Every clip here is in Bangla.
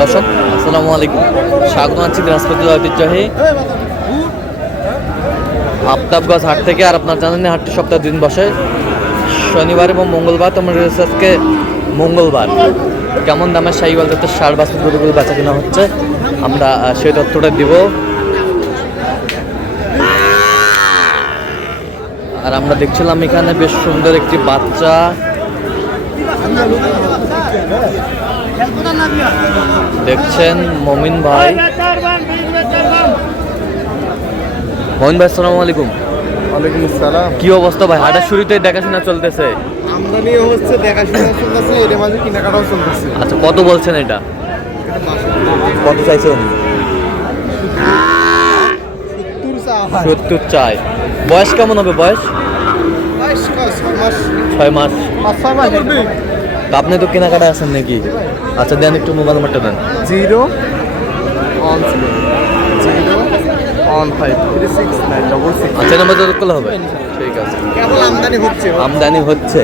দর্শক আসসালামু আলাইকুম, স্বাগত আছি দিনাজপুর ঐতিহ্যবাহী আফতাবগঞ্জ হাট থেকে। আর আপনার জানেন হাটটি সপ্তাহে দিন বসে শনিবার এবং মঙ্গলবার। তোমার আজকে মঙ্গলবার। কেমন দামের শাহিওয়াল জাতের ষাঁড় বাছুর গরুগুলো বেচা কেনা হচ্ছে আমরা সেই তথ্যটা দিব। আর আমরা দেখছিলাম এখানে বেশ সুন্দর একটি বাচ্চা, দেখছেন মমিন ভাই। মমিন ভাই আসসালামু আলাইকুম। ওয়ালাইকুম আসসালাম। কি অবস্থা ভাই? হাটের শুরুতে দেখাশোনা চলতেছে? আমদানিও হচ্ছে, দেখাশোনা চলতেছে, এর মাঝে কেনাকাটাও চলতেছে। আচ্ছা, কত বলছেন এটা? কত চাইছেন? 70 চাই। বয়স কেমন হবে? বয়স 6 মাস। তা আপনি তো কেনাকাটা আছেন নাকি? আচ্ছা দেন, একটু মোবাইল নাম্বারটা দেন। 0153696। আচ্ছা, নাম্বার তো করলে হবে। ঠিক আছে। কেবল আমদানি হচ্ছে। আমদানি হচ্ছে।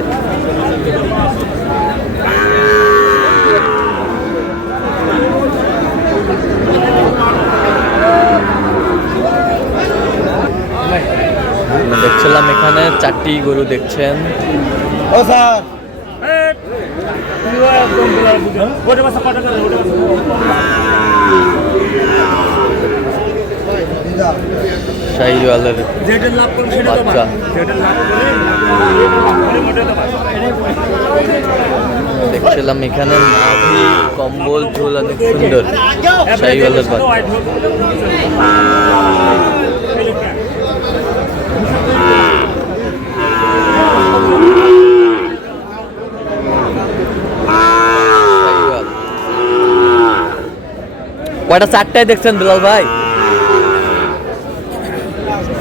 দেখছিলাম এখানে 4টি গরু দেখছেন। ও স্যার, শাহিওয়ালের বাচ্চা। দেখছিলাম এখানে নাভি কম্বল ঝোল অনেক সুন্দর শাহিওয়ালের বাচ্চা। কয়টা? 4টায় দেখছেন দুলাল ভাই?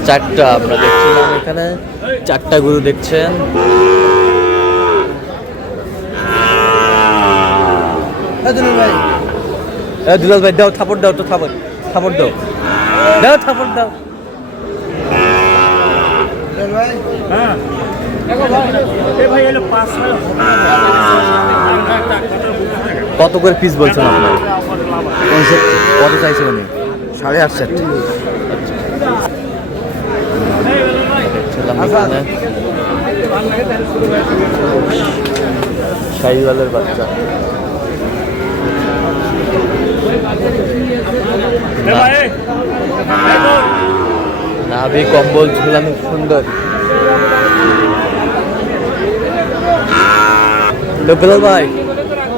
4টা আমরা দেখছিলাম এখানে। 4টা গরু দেখছেন। দুলাল ভাই দাও, থাপড় দাও তো, থাপড় দাও, থাপড় দাও। কত করে পিস বলছেন আপনার? কত চাইছেন উনি? 8.5। দেখছিলাম এখানে শাহিওয়ালের বাচ্চা। নাভি কম্বল ঝুল অনেক সুন্দর। লোকাল ভাই,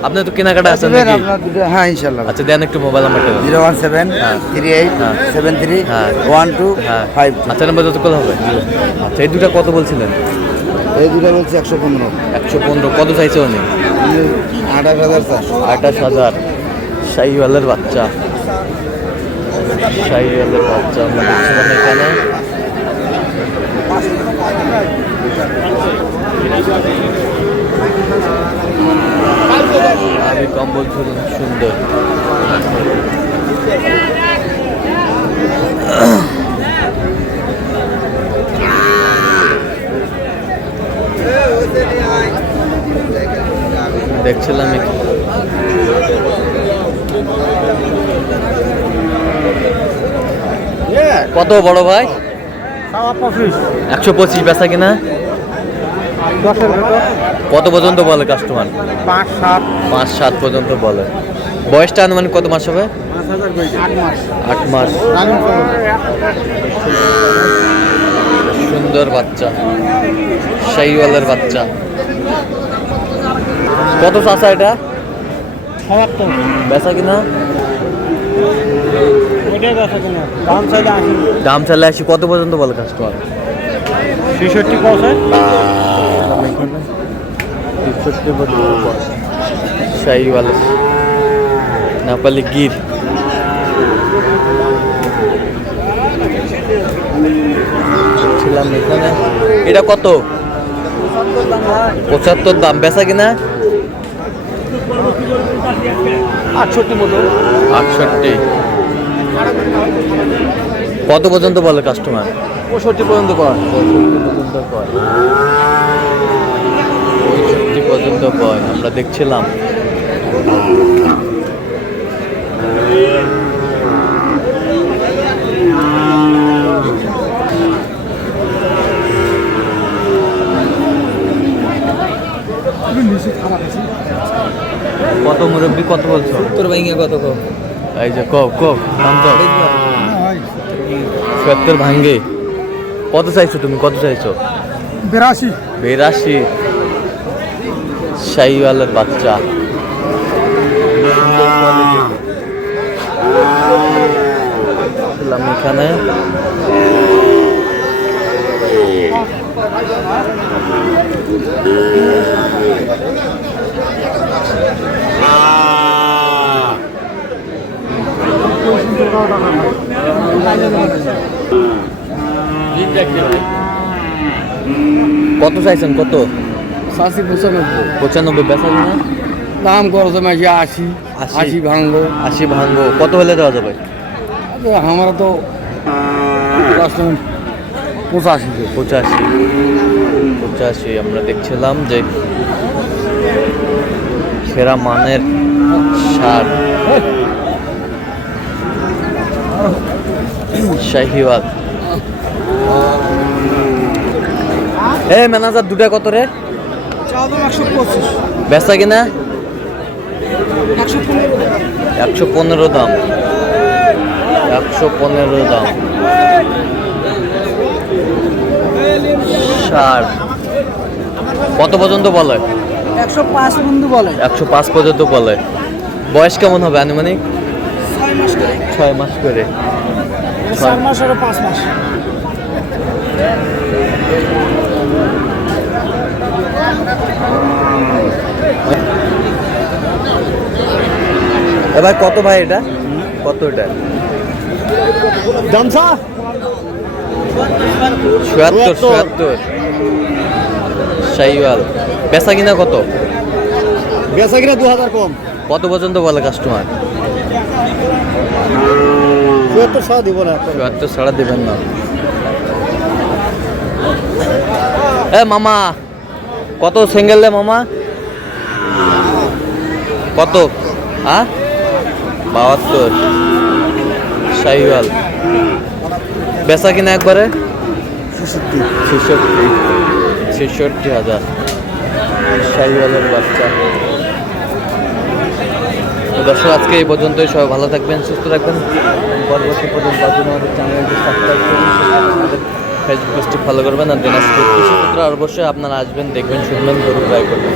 আপনি তো কেনাকাটা আছেন নাকি? হ্যাঁ ইনশাআল্লাহ। আচ্ছা দেন, একটু মোবাইল নাম্বারটা দেন। 01738731252। আচ্ছা, নাম্বার যত কল হবে। আচ্ছা, এই দুটা কত বলছিলেন? এই দুটো বলছে 115। 115। কত চাইছে উনি? 28,000। 28,000। শাহিওয়ালের বাচ্চা, শাহিওয়ালের বাচ্চা আমরা দেখছিলাম এখানে। আমি কম্বল ঝুল সুন্দর। দেখছিলাম কত বড় ভাই? 125 বেচা কিনা? কত পর্যন্ত বলে কাস্টমার? 5-7 পর্যন্ত বলে। বয়সটা আনুমানিক কত মাস হবে? 8 মাস। সুন্দর বাচ্চা, শাহিওয়ালের বাচ্চা। কত চাচা এটা? বেচা কিনা? দাম চাইলে 80। কত পর্যন্ত বলে কাস্টমার? 63 পৌঁছায়। 63 পর্যন্ত। শাহিওয়াল নেপালি গির। ছিলাম এখানে। এটা কত? 75 দাম। বেচা কিনা? 68 মতো। 68। কত পর্যন্ত বলে কাস্টমার? 65 পর্যন্ত কয়। 65 পর্যন্ত কয়। আমরা দেখছিলাম মুরব্বী কত বলছো? তোর ভাইঙ্গা কত কম? এই যে কো কো দাম তো ৭০ ভাঙ্গে। কত চাইছো তুমি, কত চাইছো? 82 82। শাহিওয়ালের বাচ্চা দিলাম এখানে। কত চাইছেন, কত? 95 বেচা কিনা? দাম করছে মাসে 80 80 ভাঙবো। 80 ভাঙ্গো। কত হলে দেওয়া যাবে? আমার তো 85 85 আমরা দেখছিলাম যে সেরা মানের সার শাহিওয়াল। ম্যানেজার দুটা কত রে? 125 বেচা কিনা? 115 দাম। 115 দাম। সার কত পর্যন্ত বলে? 105 বন্ধু বলে। 105 পর্যন্ত বলে। বয়স কেমন হবে আনুমানিক? 6 মাস করে। 4 মাস আর 5 মাস। এবার কত ভাই এটা? কত এটা? দামসা 77 শাহিওয়াল। বেচা কিনা কত? বেচা কিনা 2000 কম। কত পর্যন্ত বলে কাস্টমার? 74 দিব না। 74 ছাড়া দেবেন না। মামা কত সিঙ্গেল রে মামা? কত? 72 শাহিওয়াল। বেচা কিনা একবারে 66,000 শাহিওয়ালের বাচ্চা। তো দর্শক আজকে এই পর্যন্তই। সবাই ভালো থাকবেন, সুস্থ থাকবেন। পরবর্তী পর্যন্ত আমাদের চ্যানেলটি সাবস্ক্রাইব করুন, আমাদের ফেসবুক পেজটি ফলো করবেন। আর দিনাজপুর কৃষিক্ষেত্রে অবশ্যই আপনারা আসবেন, দেখবেন, শুনবেন, গরু ট্রাই করবেন।